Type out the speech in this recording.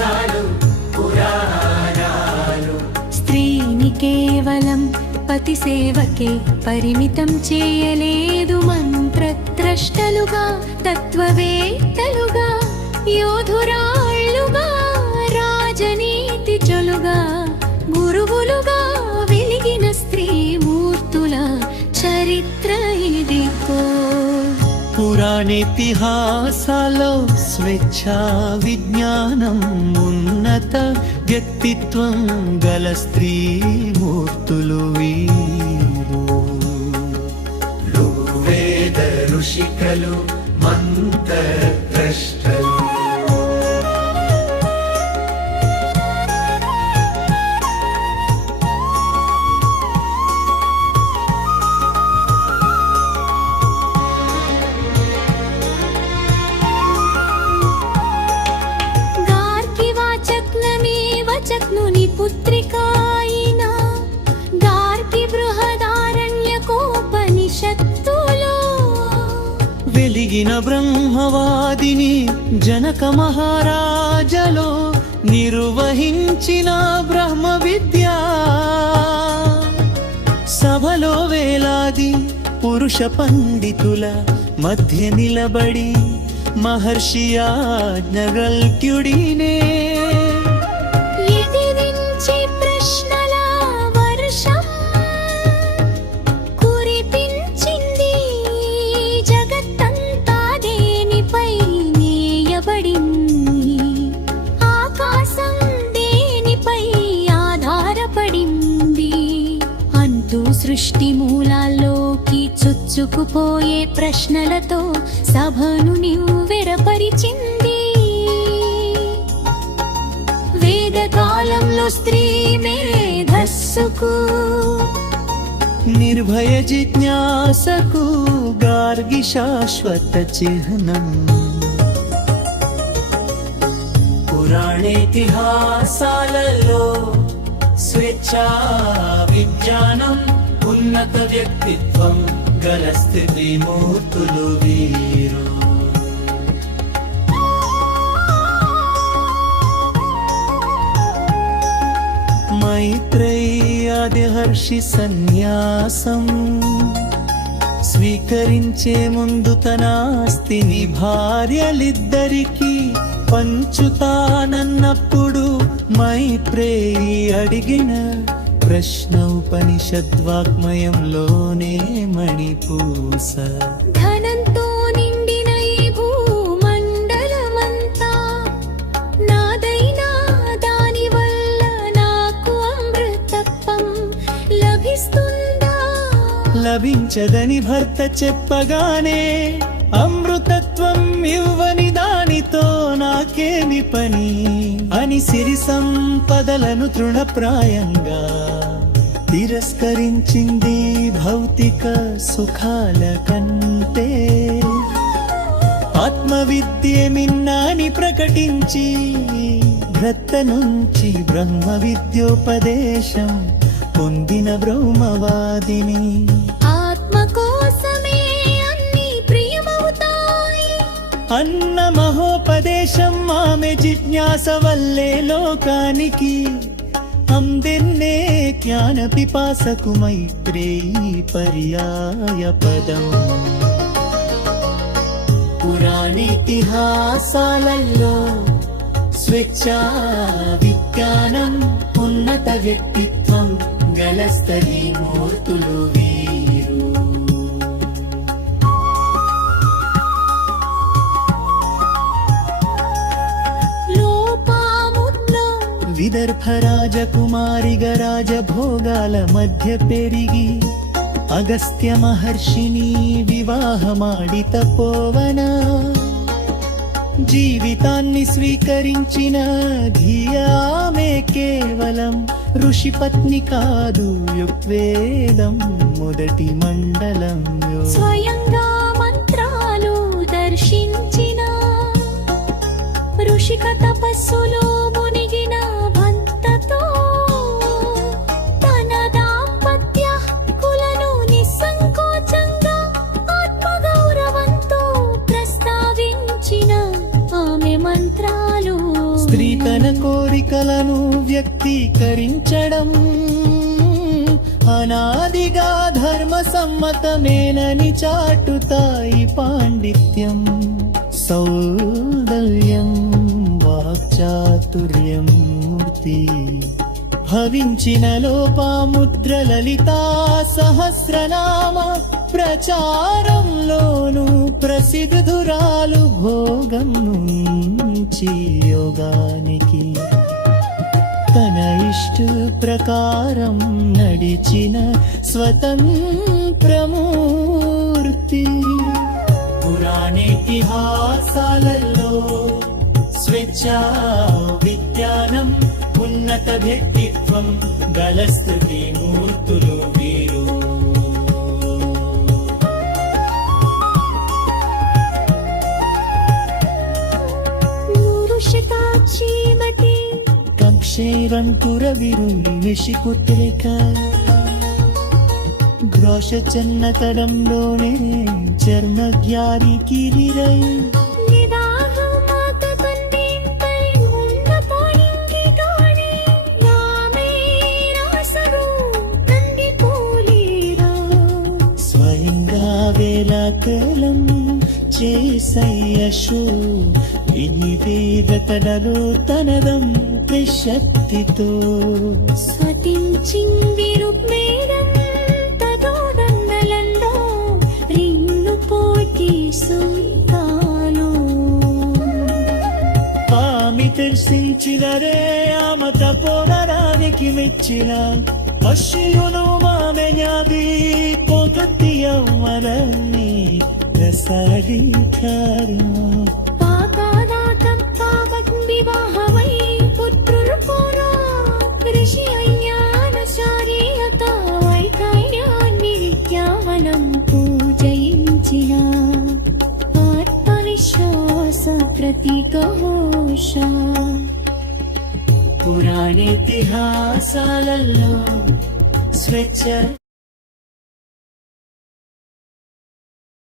ఇతిహాసాలు పురాణాలు. స్త్రీని కేవలం పతి సేవకే పరిమితం చేయలేదు. మంత్రద్రష్టలుగా, తత్వవేత్తలుగా, యోధురాళ్ళుగా, రాజనీతి చలుగా, గురువులుగా వెలిగిన స్త్రీ మూర్తుల చరిత్ర ఇదిగో. పురాణేతిహాసాల్లో స్వేచ్ఛ, విజ్ఞానం, ఉన్నత వ్యక్తిత్వం గల స్త్రీ మూర్తులు వీరు. వేద ఋషికలు, మంత్రద్రష్టలు. చక్నుని పుత్రికాయిన గార్గి బృహదారణ్యకోపనిషత్తులో వెలిగిన బ్రహ్మవాదిని జనక మహారాజలో నిర్వహించిన బ్రహ్మ విద్య. సభలో వేలాది పురుష పండితుల మధ్య నిలబడి మహర్షి యాజ్ఞవల్క్యుడినే ప్రశ్నల వర్షం కురిపించింది. జగత్తంతా దేనిపై నేయబడింది, ఆకాశం దేనిపై ఆధారపడింది అంటూ సృష్టి మూలాల్లోకి చొచ్చుకుపోయే ప్రశ్నలతో సభను నివ్వెరపరిచింది. వేదకాలంలో స్త్రీ మేధస్సుకు, నిర్భయ జిజ్ఞాసకు గార్గి శాశ్వత చిహ్నం. పురాణేతిహాసాలలో స్వేచ్ఛ, విజ్ఞానం, ఉన్నత వ్యక్తిత్వం గల స్త్రీ మూర్తులు వీరు. మైత్రేయాదిహర్షి సన్యాసం స్వీకరించే ముందు తన ఆస్తిని భార్యలిద్దరికీ పంచుతానన్నప్పుడు మైత్రేయి అడిగిన ప్రశ్న ఉపనిషద్వాగ్మయంలోనే మణిపూస. ధనంతో నిండిన ఈ భూమండలమంతా నాదైనా దాని వల్ల నాకు అమృతత్వం లభిస్తుందా? లభించదని భర్త చెప్పగానే అమృతత్వం ఇవ్వని దానితో నాకేమి పని అని సిరి సంపదలను తృణప్రాయంగా తిరస్కరించింది. భౌతిక సుఖాల కంటే ఆత్మవిద్యే మిన్నాని ప్రకటించి భర్త నుంచి బ్రహ్మ విద్యోపదేశం పొందిన బ్రహ్మవాదిని. ఆత్మ కోసమే అన్ని ప్రియమవుతాయి అన్న మహోపదేశం ఆమె జిజ్ఞాస వల్లే లోకానికి అందిన్నే. జ్ఞాన పిపాసకు మైత్రేయి పర్యాయ పదం. పురాణేతిహాసాలలో స్వేచ్ఛ, విజ్ఞానం, ఉన్నత వ్యక్తిత్వం గల స్త్రీ మూర్తులు వీరు. లోపాముద్లో విదర్భ రాజకుమారిగా రాజభోగాల మధ్య పెరిగి అగస్త్య మహర్షిని వివాహమాడి తపోవన జీవితాన్ని స్వీకరించిన ధియామే కేవలం ఋషి పత్ని కాదు. యుగ్వేదం మొదటి మండలం స్వయంగా మంత్రాలు దర్శించిన ఋషిక తపస్సులో మునిగిన భంతతో తన దాంపత్య కులను నిస్సంకోచంగా ఆత్మగౌరవంతో ప్రస్తావించిన ఆమె మంత్రాలు. స్త్రీ తన వివక్షతలను వ్యక్తీకరించడం అనాదిగా ధర్మ సమ్మతమేనని చాటుతాయి పాండిత్యం సౌందర్యం వాక్చాతుర్యం మూర్తి భవించిన లోపాముద్ర లలితా సహస్రనామ ప్రచారంలోను ప్రసిద్ధురాలు భోగం నుంచి యోగానికి తన ఇష్ట ప్రకారం నడిచిన స్వతంత్రమూర్తి పురాణేతిహాసాలలో స్వేచ్ఛ విజ్ఞానం ఉన్నత వ్యక్తిత్వం గల స్థితి మూర్తులు వీరు నూరు శతాక్షీమతి కంక్షేరంకురవిరు నిషిపుత్రిక గ్రోష చెన్నతడంలోనే చర్మగ్యారి కిరిరై నిదాహమాత తండ్రిపై ఉన్న పొడింగితోనే నామే రాసరు తండ్రి పోలేరా స్వయంగా వేలాకలం చేసయ్యశు ఇని వేదతడలో తనదం శక్తితో స్వతించింది రుక్మేణం తదోదండలంలో రింగు పోటీ సుల్తాను ఆమె దర్శించినరే ఆమె తపోనరానికి మెచ్చిన అశ్యును మామెన్యాది పొగతియమ్మరని రసాధికారం పాకాదాతం పావక్ వివాహమై పుత్రులు కోరా ఋషి అజ్ఞానచార్యత వైకల్యాన్ని విద్యావనం పూజయించిన ఆత్మవిశ్వాస ప్రతీకహోష పురాణేతిహాసాలలో స్వేచ్ఛ